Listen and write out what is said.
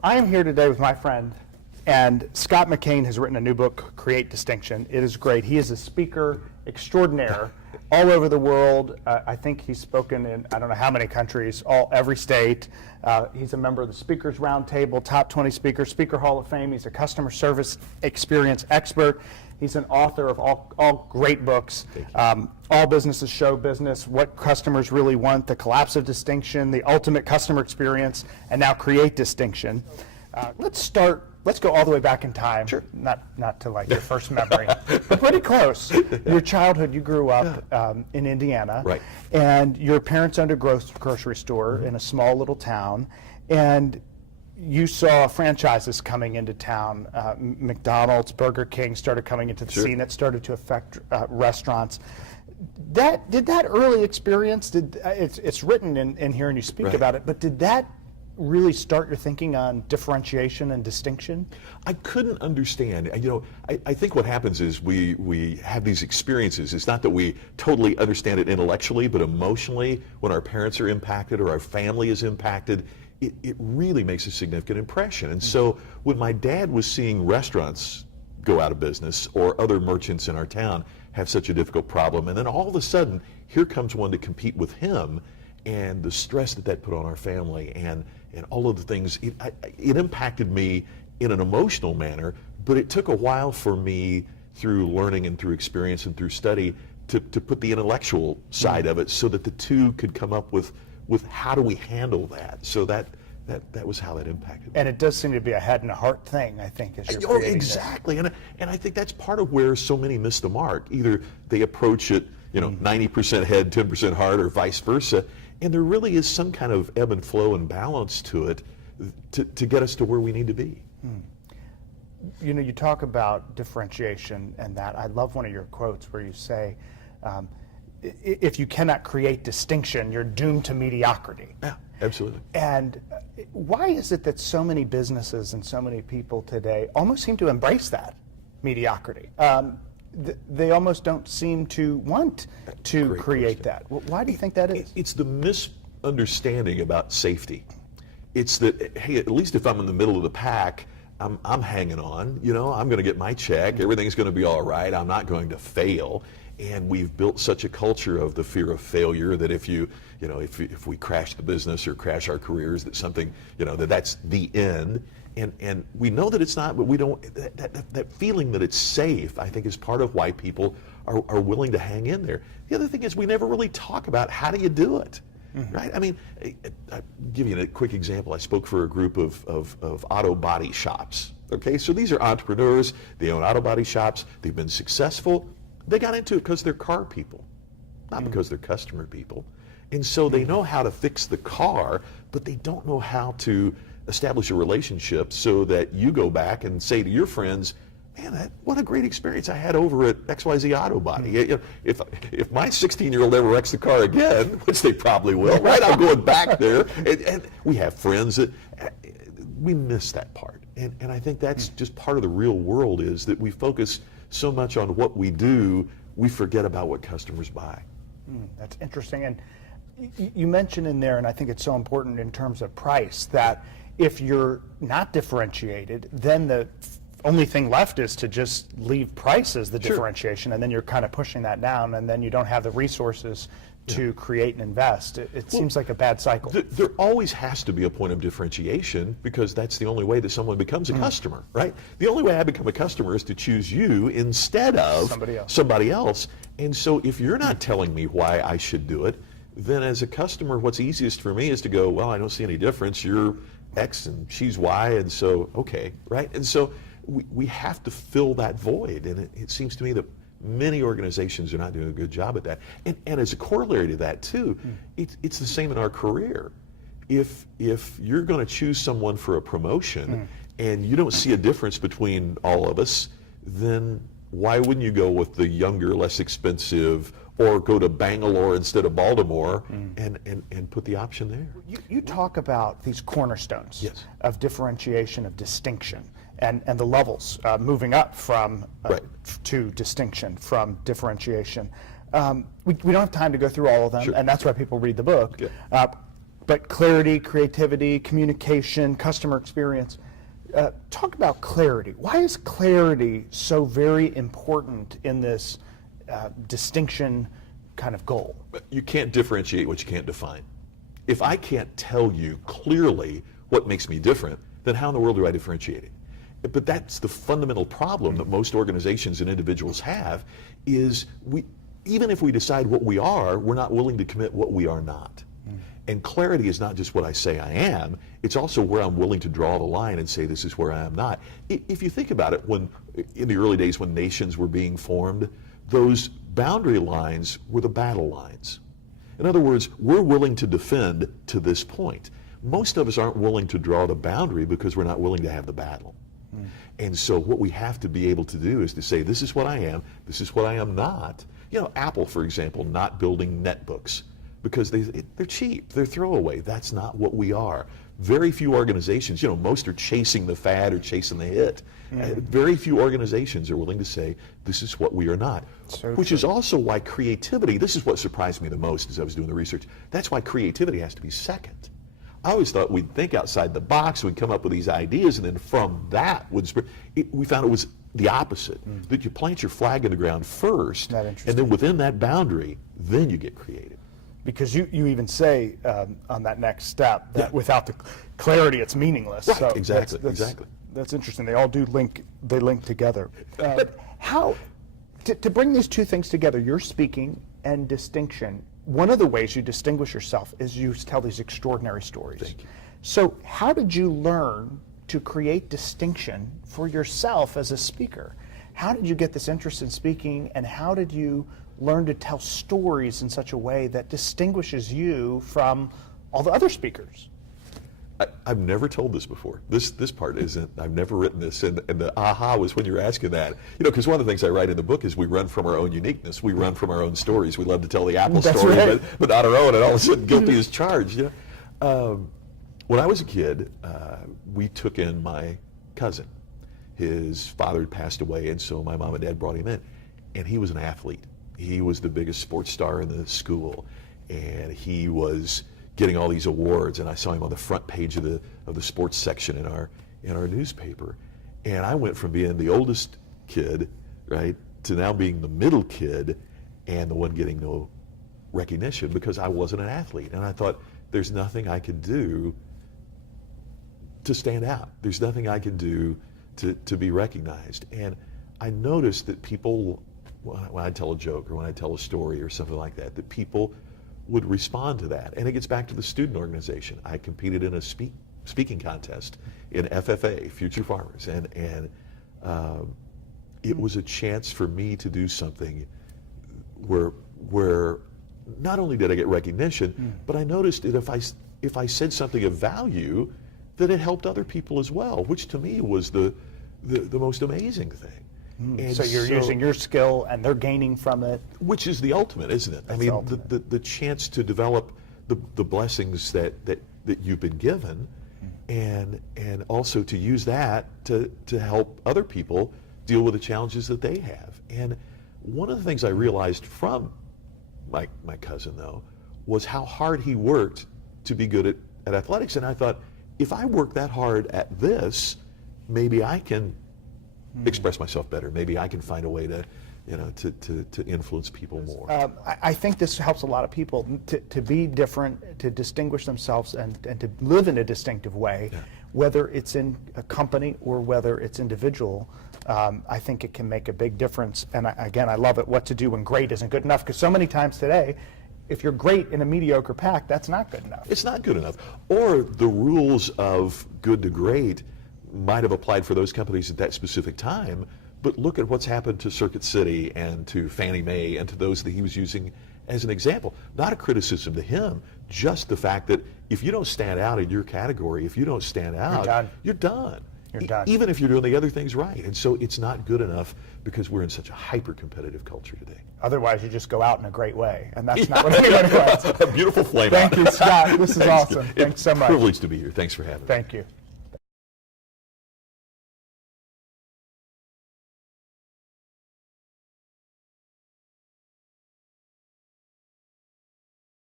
Well, I am here today with my friend, and Scott McKain has written a new book, Create Distinction. It is great. He is a speaker extraordinaire all over the world. I think he's spoken in, I don't know how many countries, every state. He's a member of the Speakers Roundtable, top 20 speakers, Speaker Hall of Fame. He's a customer service experience expert. He's an author of all great books. All Business is Show Business, What Customers Really Want, The Collapse of Distinction, The Ultimate Customer Experience, and now Create Distinction. Let's go all the way back in time. Sure. Not to like your first memory, but pretty close. Your childhood, you grew up in Indiana. Right. And your parents owned a grocery store in a small little town. And you saw franchises coming into town. McDonald's, Burger King started coming into the Sure. scene. That started to affect restaurants. Did that early experience, it's written in here and you speak Right. about it, but did that really start your thinking on differentiation and distinction? I couldn't understand. I think what happens is we have these experiences. It's not that we totally understand it intellectually, but emotionally, when our parents are impacted or our family is impacted, it really makes a significant impression. And so when my dad was seeing restaurants go out of business or other merchants in our town have such a difficult problem, and then all of a sudden, here comes one to compete with him, and the stress that put on our family and all of the things, it impacted me in an emotional manner, but it took a while for me through learning and through experience and through study to put the intellectual side of it so that the two could come up with how do we handle that. So that was how that impacted me. And it does seem to be a head and a heart thing, I think, as you're creating exactly. And I think that's part of where so many miss the mark. Either they approach it, 90% head, 10% heart, or vice versa. And there really is some kind of ebb and flow and balance to it to get us to where we need to be. You talk about differentiation and that. I love one of your quotes where you say, if you cannot create distinction, you're doomed to mediocrity. Yeah, absolutely. And why is it that so many businesses and so many people today almost seem to embrace that mediocrity? They almost don't seem to want to create that. Why do you think that is? It's the misunderstanding about safety. It's that, hey, at least if I'm in the middle of the pack, I'm hanging on. I'm going to get my check. Everything's going to be all right. I'm not going to fail. And we've built such a culture of the fear of failure that if we crash the business or crash our careers, that something, that's the end. And we know that it's not, but we don't, that feeling that it's safe, I think, is part of why people are willing to hang in there. The other thing is we never really talk about how do you do it, right? I mean, I'll give you a quick example. I spoke for a group of auto body shops, okay? So these are entrepreneurs, they own auto body shops, they've been successful. They got into it because they're car people, not because they're customer people. And so they know how to fix the car, but they don't know how to establish a relationship so that you go back and say to your friends, man, what a great experience I had over at XYZ Auto Body. If my 16-year-old ever wrecks the car again, which they probably will, right? I'm going back there. And we have friends that we miss that part. And I think that's just part of the real world, is that we focus so much on what we do, we forget about what customers buy. That's interesting. And you mentioned in there, and I think it's so important in terms of price, that if you're not differentiated, then the only thing left is to just leave price as the differentiation, and then you're kind of pushing that down, and then you don't have the resources to create and invest. It seems like a bad cycle. There always has to be a point of differentiation, because that's the only way that someone becomes a customer, right? The only way I become a customer is to choose you instead of somebody else. And so if you're not telling me why I should do it, then as a customer, what's easiest for me is to go, well, I don't see any difference. You're X and she's Y, and so, okay, right? And so we have to fill that void, and it seems to me that many organizations are not doing a good job at that. And as a corollary to that too, it's the same in our career. If you're going to choose someone for a promotion and you don't see a difference between all of us, then why wouldn't you go with the younger, less expensive, or go to Bangalore instead of Baltimore and put the option there? You talk about these cornerstones of differentiation, of distinction, and the levels moving up from to distinction from differentiation. We don't have time to go through all of them, and that's why people read the book. But clarity, creativity, communication, customer experience. Talk about clarity. Why is clarity so very important in this distinction kind of goal? You can't differentiate what you can't define. If I can't tell you clearly what makes me different, then how in the world do I differentiate it? But that's the fundamental problem that most organizations and individuals have, is even if we decide what we are, we're not willing to commit what we are not. And clarity is not just what I say I am, it's also where I'm willing to draw the line and say this is where I am not. If you think about it, when in the early days when nations were being formed, those boundary lines were the battle lines. In other words, we're willing to defend to this point. Most of us aren't willing to draw the boundary because we're not willing to have the battle. And so what we have to be able to do is to say, this is what I am, this is what I am not. You know, Apple, for example, not building netbooks because they're cheap, they're throwaway. That's not what we are. Very few organizations, you know, most are chasing the fad or chasing the hit. Very few organizations are willing to say, this is what we are not. So which true. is also why creativity, this is what surprised me the most as I was doing the research, that's why creativity has to be second. I always thought we'd think outside the box, we'd come up with these ideas, and then from that, we found it was the opposite, that you plant your flag in the ground first, and then within that boundary, then you get creative. Because you even say on that next step that without the clarity, it's meaningless. Right, So exactly. That's interesting. They all do link together. But how, to bring these two things together, your speaking and distinction, one of the ways you distinguish yourself is you tell these extraordinary stories. Thank you. So how did you learn to create distinction for yourself as a speaker? How did you get this interest in speaking, and how did you learn to tell stories in such a way that distinguishes you from all the other speakers? I've never told this before. This part isn't, I've never written this, and the aha was when you were asking that. You know, because one of the things I write in the book is we run from our own uniqueness. We run from our own stories. We love to tell the Apple That's story, right. but not our own, and all of a sudden guilty as charged. You know? When I was a kid, we took in my cousin. His father had passed away, and so my mom and dad brought him in, and he was an athlete. He was the biggest sports star in the school, and he was getting all these awards, and I saw him on the front page of the sports section in our newspaper. And I went from being the oldest kid, right, to now being the middle kid and the one getting no recognition because I wasn't an athlete. And I thought, there's nothing I can do to stand out. There's nothing I can do to be recognized. And I noticed that people, when I tell a joke or when I tell a story or something like that, that people would respond to that. And it gets back to the student organization. I competed in a speaking contest in FFA, Future Farmers, and it was a chance for me to do something where not only did I get recognition, but I noticed that if I said something of value, that it helped other people as well, which to me was the most amazing thing. And so you're using your skill and they're gaining from it. Which is the ultimate, isn't it? That's I mean, ultimate. the chance to develop the blessings that you've been given, and also to use that to help other people deal with the challenges that they have. And one of the things I realized from my cousin, though, was how hard he worked to be good at athletics. And I thought, if I work that hard at this, maybe I can express myself better. Maybe I can find a way to, to influence people more. I think this helps a lot of people to be different, to distinguish themselves, and to live in a distinctive way, whether it's in a company or whether it's individual. I think it can make a big difference. And again, I love it. What to do when great isn't good enough, because so many times today, if you're great in a mediocre pack, that's not good enough. It's not good enough. Or the rules of good to great might have applied for those companies at that specific time, but look at what's happened to Circuit City and to Fannie Mae and to those that he was using as an example. Not a criticism to him, just the fact that if you don't stand out in your category, if you don't stand out, you're done. You're done. Even if you're doing the other things right. And so it's not good enough because we're in such a hyper-competitive culture today. Otherwise, you just go out in a great way, and that's not what anybody wants. A beautiful flame Thank out. you, Scott. This is awesome. Thanks so much. Privileged to be here. Thanks for having me. Thank you.